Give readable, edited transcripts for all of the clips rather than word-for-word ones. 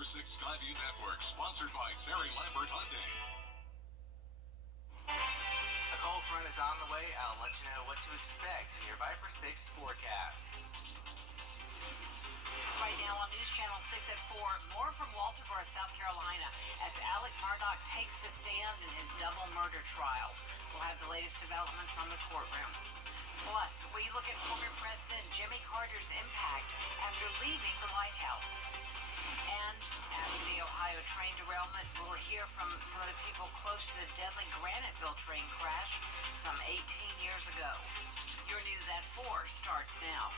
Viper 6 Skyview Network, sponsored by Terry Lambert Hyundai. A cold front is on the way. I'll let you know what to expect in your Viper 6 forecast. Right now on News Channel 6 at 4, more from Wjbf, South Carolina, as Alec Murdaugh takes the stand in his double murder trial. We'll have the latest developments from the courtroom. Plus, we look at former President Jimmy Carter's impact after leaving the White House. And after the Ohio train derailment, we'll hear from some of the people close to the deadly Graniteville train crash some 18 years ago. Your News at 4 starts now.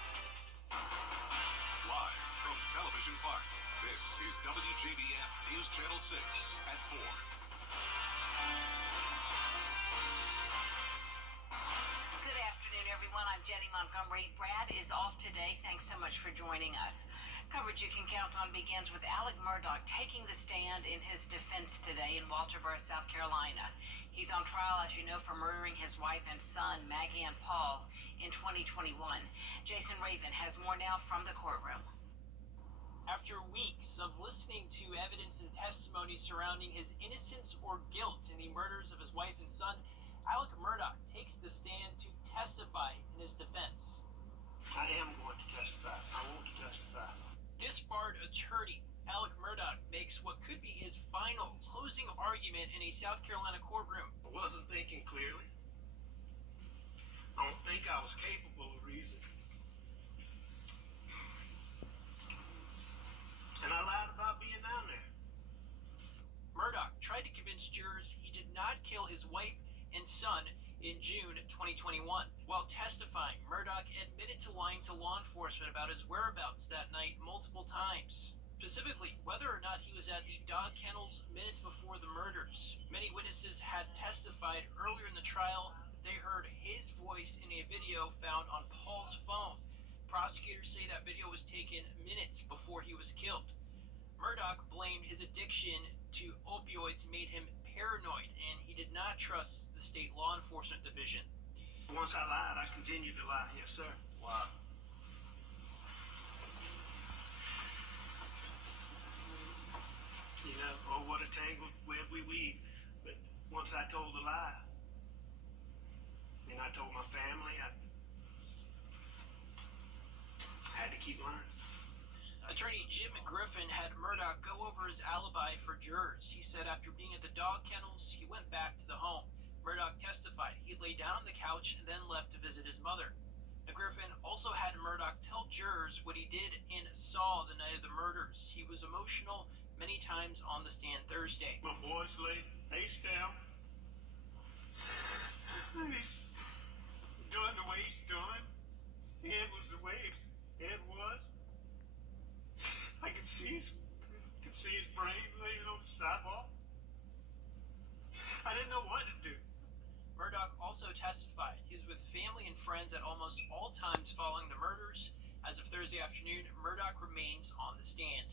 Live from Television Park, this is Wjbf News Channel 6 at 4. Good afternoon, everyone. I'm Jenny Montgomery. Brad is off today. Thanks so much for joining us. Coverage you can count on begins with Alec Murdaugh taking the stand in his defense today in Wjbf, South Carolina. He's on trial, as you know, for murdering his wife and son, Maggie and Paul, in 2021. Jason Raven has more now from the courtroom. After weeks of listening to evidence and testimony surrounding his innocence or guilt in the murders of his wife and son, Alec Murdaugh takes the stand to testify in his defense. I am going to testify. I want to testify. Disbarred attorney Alec Murdaugh makes what could be his final closing argument in a South Carolina courtroom. I wasn't thinking clearly. I don't think I was capable of reason. And I lied about being down there. Murdaugh tried to convince jurors he did not kill his wife and son in June 2021. While testifying, Murdaugh admitted to lying to law enforcement about his whereabouts that night multiple times. Specifically, whether or not he was at the dog kennels minutes before the murders. Many witnesses had testified earlier in the trial that they heard his voice in a video found on Paul's phone. Prosecutors say that video was taken minutes before he was killed. Murdaugh blamed his addiction to opioids made him paranoid, and he did not trust the state law enforcement division. Once I lied, I continued to lie. Yes, sir. Wow. You know, oh, what a tangled web we weave. But once I told a lie, and I told my family, I had to keep lying. Attorney Jim Griffin had Murdaugh go over his alibi for jurors. He said after being at the dog kennels, he went back to the home. Murdaugh testified he lay down on the couch and then left to visit his mother. Now, Griffin also had Murdaugh tell jurors what he did and saw the night of the murders. He was emotional many times on the stand Thursday. My boy's laid face down. He's doing the way he's doing. Head was the way his head was. I could see his brain laying on the sidewalk. I didn't know what to do. Murdaugh also testified he was with family and friends at almost all times following the murders. As of Thursday afternoon, Murdaugh remains on the stand.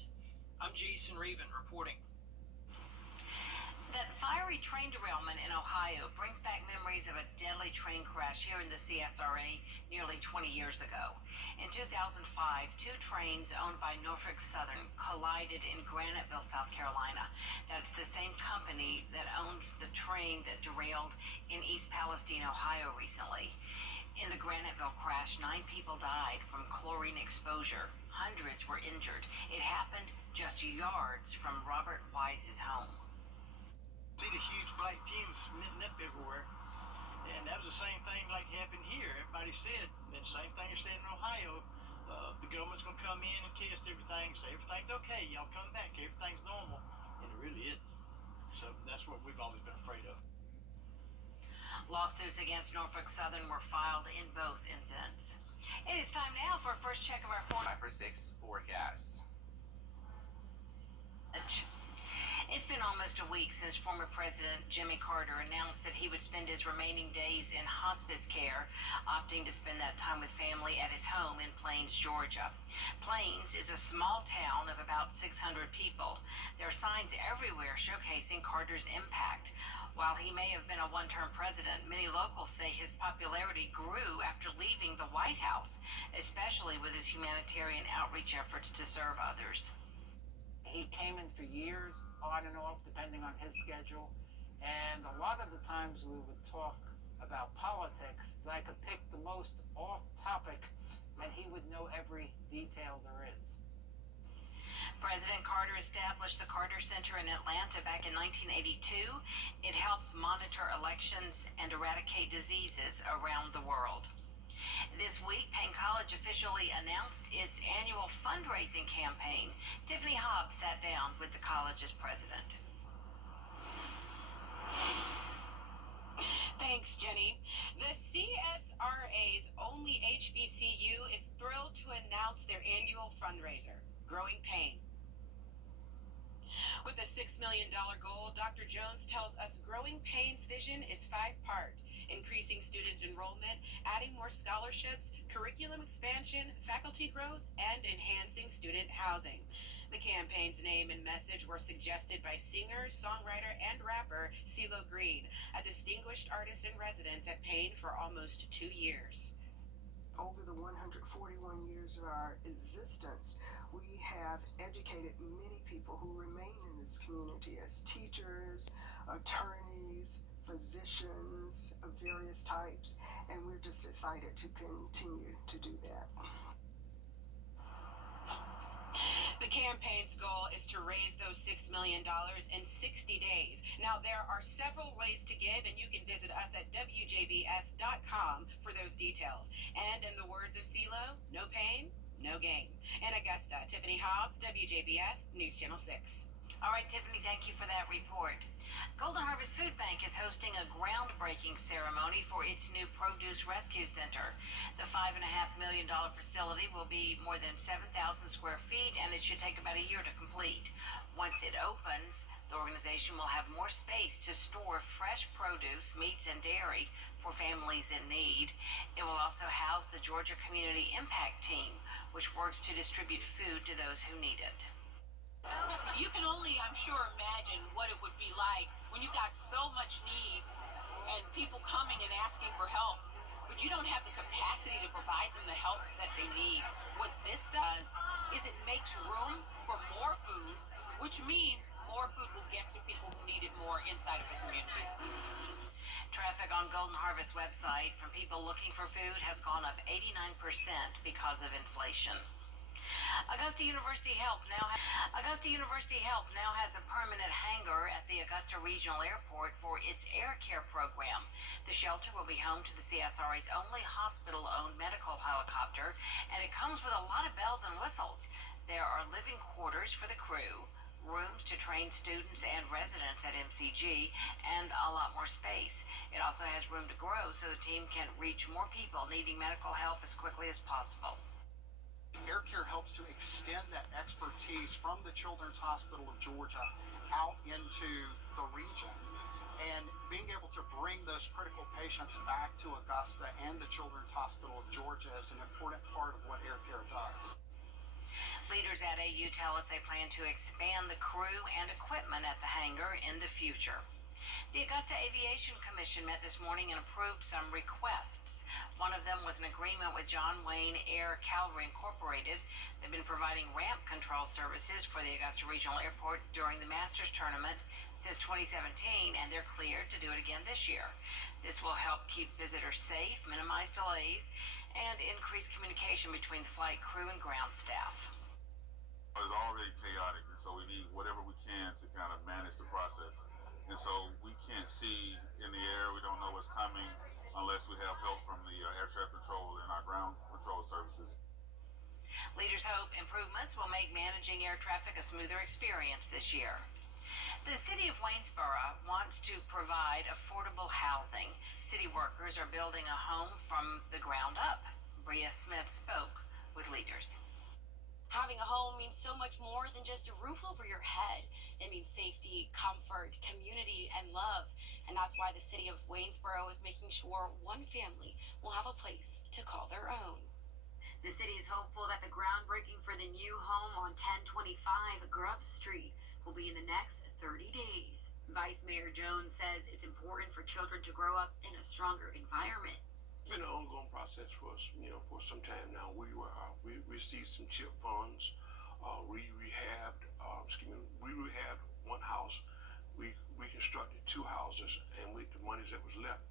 I'm Jason Raven reporting. That fiery train derailment in Ohio brings back memories of a deadly train crash here in the CSRA nearly 20 years ago. In 2005, two trains owned by Norfolk Southern collided in Graniteville, South Carolina. That's the same company that owns the train that derailed in East Palestine, Ohio recently. In the Graniteville crash, 9 people died from chlorine exposure. Hundreds were injured. It happened just yards from Robert Wise's home. See the huge black fumes smitting up everywhere. And that was the same thing like happened here. Everybody said, and the same thing is said in Ohio, the government's going to come in and test everything, say everything's okay, y'all come back, everything's normal. And it really isn't. So that's what we've always been afraid of. Lawsuits against Norfolk Southern were filed in both incidents. It is time now for a first check of our Viper 6 forecast. It's been almost a week since former President Jimmy Carter announced that he would spend his remaining days in hospice care, opting to spend that time with family at his home in Plains, Georgia. Plains is a small town of about 600 people. There are signs everywhere showcasing Carter's impact. While he may have been a one-term president, many locals say his popularity grew after leaving the White House, especially with his humanitarian outreach efforts to serve others. He came into for years, on and off, depending on his schedule. And a lot of the times we would talk about politics. I could pick the most off topic, and he would know every detail there is. President Carter established the Carter Center in Atlanta back in 1982. It helps monitor elections and eradicate diseases around the world. This week, Payne College officially announced its annual fundraising campaign. Tiffany Hobbs sat down with the college's president. Thanks, Jenny. The CSRA's only HBCU is thrilled to announce their annual fundraiser, Growing Pain. With a $6 million goal, Dr. Jones tells us Growing Pain's vision is five-part: increasing student enrollment, adding more scholarships, curriculum expansion, faculty growth, and enhancing student housing. The campaign's name and message were suggested by singer, songwriter, and rapper CeeLo Green, a distinguished artist in residence at Payne for almost 2 years. Over the 141 years of our existence, we have educated many people who remain in this community as teachers, attorneys, physicians of various types, and we're just excited to continue to do that. The campaign's goal is to raise those $6 million in 60 days. Now, there are several ways to give, and you can visit us at Wjbf.com for those details. And in the words of CeeLo, no pain, no gain. In Augusta, Tiffany Hobbs, WJBF, News Channel 6. All right, Tiffany, thank you for that report. Golden Harvest Food Bank is hosting a groundbreaking ceremony for its new produce rescue center. The $5.5 million facility will be more than 7,000 square feet, and it should take about a year to complete. Once it opens, the organization will have more space to store fresh produce, meats, and dairy for families in need. It will also house the Georgia Community Impact Team, which works to distribute food to those who need it. You can only, I'm sure, imagine what it would be like when you've got so much need and people coming and asking for help, but you don't have the capacity to provide them the help that they need. What this does is it makes room for more food, which means more food will get to people who need it more inside of the community. Traffic on Golden Harvest website from people looking for food has gone up 89% because of inflation. Augusta University Health now has a permanent hangar at the Augusta Regional Airport for its air care program. The shelter will be home to the CSRA's only hospital-owned medical helicopter, and it comes with a lot of bells and whistles. There are living quarters for the crew, rooms to train students and residents at MCG, and a lot more space. It also has room to grow so the team can reach more people needing medical help as quickly as possible. Air Care helps to extend that expertise from the Children's Hospital of Georgia out into the region. And being able to bring those critical patients back to Augusta and the Children's Hospital of Georgia is an important part of what Air Care does. Leaders at AU tell us they plan to expand the crew and equipment at the hangar in the future. The Augusta Aviation Commission met this morning and approved some requests. One of them was an agreement with John Wayne Air Cavalry Incorporated. They've been providing ramp control services for the Augusta Regional Airport during the Masters Tournament since 2017, and they're cleared to do it again this year. This will help keep visitors safe, minimize delays, and increase communication between the flight crew and ground staff. It's already chaotic, and so we need whatever we can to kind of manage the process. And so we can't see in the air, we don't know what's coming unless we have help from the air traffic control and our ground control services. Leaders hope improvements will make managing air traffic a smoother experience this year. The city of Waynesboro wants to provide affordable housing. City workers are building a home from the ground up. Bria Smith spoke with leaders. Having a home means so much more than just a roof over your head. It means safety, comfort, community, and love. And that's why the city of Waynesboro is making sure one family will have a place to call their own. The city is hopeful that the groundbreaking for the new home on 1025 Grove Street will be in the next 30 days. Vice Mayor Jones says it's important for children to grow up in a stronger environment. It's been an ongoing process for us, for some time now. We received some CHIP funds. We rehabbed constructed 2 houses, and with the monies that was left,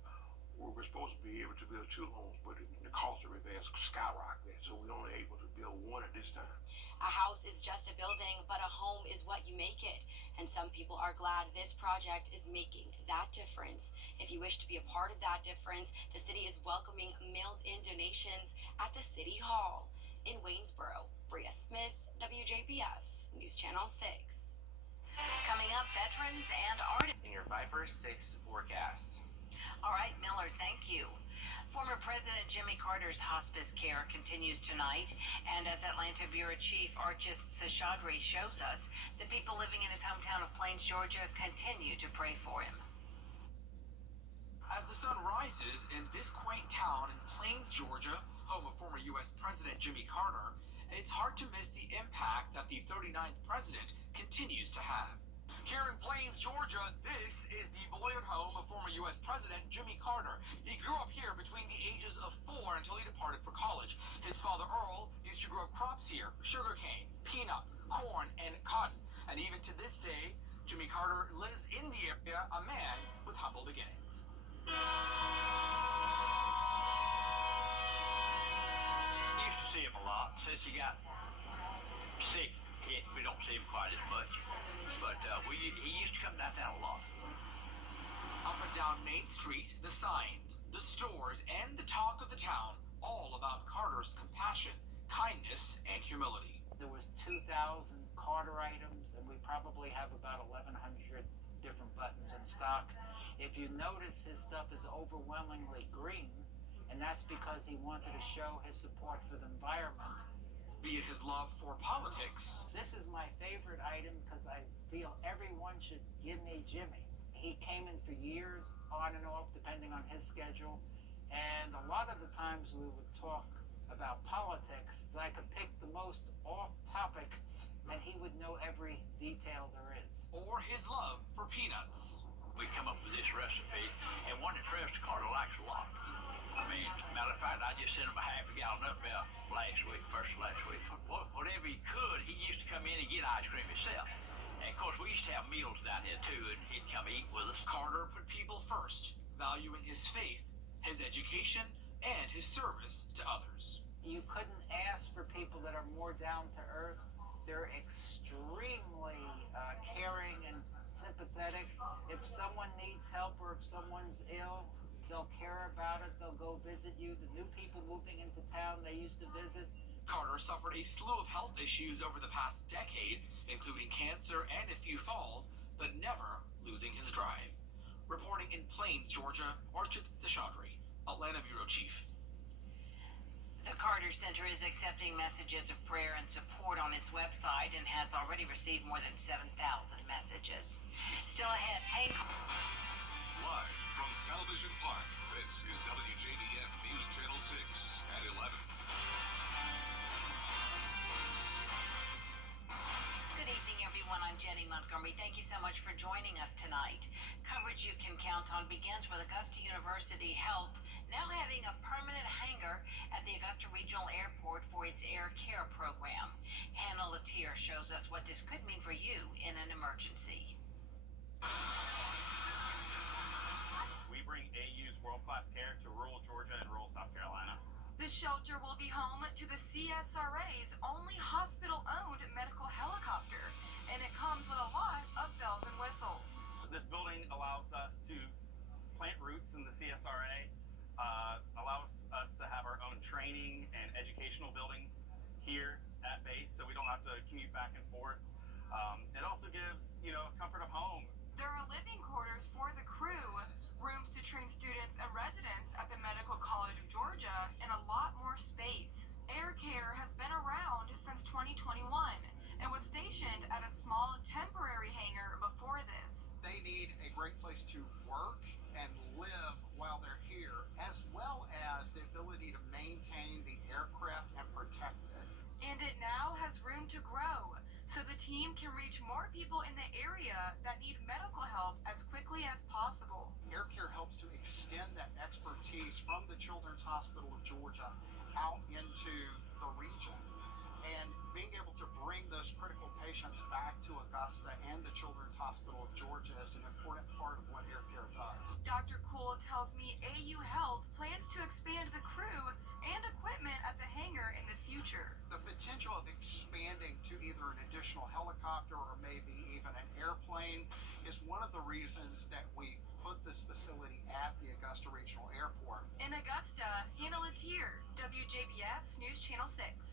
we were supposed to be able to build 2 homes, but the cost of everything has skyrocketed, so we're only able to build 1 at this time. A house is just a building, but a home is what you make it. And some people are glad this project is making that difference. If you wish to be a part of that difference, the city is welcoming mailed-in donations at the City Hall in Waynesboro. Bria Smith, WJBF, News Channel 6. Coming up, veterans and artists. In your Viper 6 forecast. All right, Miller, thank you. Former President Jimmy Carter's hospice care continues tonight, and as Atlanta Bureau Chief Archith Seshadri shows us, the people living in his hometown of Plains, Georgia, continue to pray for him. As the sun rises in this quaint town in Plains, Georgia, home of former U.S. President Jimmy Carter, it's hard to miss the impact that the 39th president continues to have. Here in Plains, Georgia, this is the boyhood home of former U.S. President Jimmy Carter. He grew up here between the ages of 4 until he departed for college. His father, Earl, used to grow crops here, sugarcane, peanuts, corn, and cotton. And even to this day, Jimmy Carter lives in the area, a man with humble beginnings. Used to see him a lot. Since he got sick, we don't see him quite as much. But he used to come downtown a lot. Up and down Main Street, the signs, the stores, and the talk of the town, all about Carter's compassion, kindness, and humility. There was 2,000 Carter items, and we probably have about 1,100 different buttons in stock. If you notice, his stuff is overwhelmingly green, and that's because he wanted to show his support for the environment. Be it his love for politics. This is my favorite item because I feel everyone should give me Jimmy. He came in for years, on and off, depending on his schedule, and a lot of the times we would talk about politics. I could pick the most off topic, and he would know every detail there is. Or his love for peanuts. We come up with this recipe, and one that Travis Carter likes a lot. I mean, matter of fact, I just sent him a half a gallon up there first last week. Whatever he could, he used to come in and get ice cream himself. And of course, we used to have meals down here too, and he'd come eat with us. Carter put people first, valuing his faith, his education, and his service to others. You couldn't ask for people that are more down to earth. They're extremely caring and sympathetic. If someone needs help or if someone's ill, they'll care about it. They'll go visit you. The new people moving into town they used to visit. Carter suffered a slew of health issues over the past decade, including cancer and a few falls, but never losing his drive. Reporting in Plains, Georgia, Archith Seshadri, Atlanta Bureau Chief. The Carter Center is accepting messages of prayer and support on its website and has already received more than 7,000 messages. Still ahead, Live from Television Park, this is WJBF News Channel 6 at 11. Good evening, everyone. I'm Jenny Montgomery. Thank you so much for joining us tonight. Coverage you can count on begins with Augusta University Health now having a permanent hangar at the Augusta Regional Airport for its Air Care program. Hannah Latier shows us what this could mean for you in an emergency. We bring AU's world-class care to rural Georgia and rural South Carolina. This shelter will be home to the CSRA's only hospital-owned medical helicopter, and it comes with a lot of bells and whistles. This building allows us to plant roots in the CSRA, allows us to have our own training and educational building here at base, so we don't have to commute back and forth. It also gives, comfort of home. There are living quarters for the crew, rooms to train students and residents at the Medical College of Georgia, and a lot more space. Air Care has been around since 2021 and was stationed at a small temporary hangar before this. They need a great place to work and live while they're here, as well as the ability to maintain the aircraft and protect it. And it now has room to grow, so the team can reach more people in the area that need medical help as quickly as possible. Air Care helps to extend that expertise from the Children's Hospital of Georgia out into the region. And being able to bring those critical patients back to Augusta and the Children's Hospital of Georgia is an important part of what Air Care does. Dr. Cool tells me AU Health plans to expand the crew and equipment at the hangar in the future. The potential of expanding to either an additional helicopter or maybe even an airplane is one of the reasons that we put this facility at the Augusta Regional Airport. In Augusta, Hannah Latier, WJBF News Channel 6.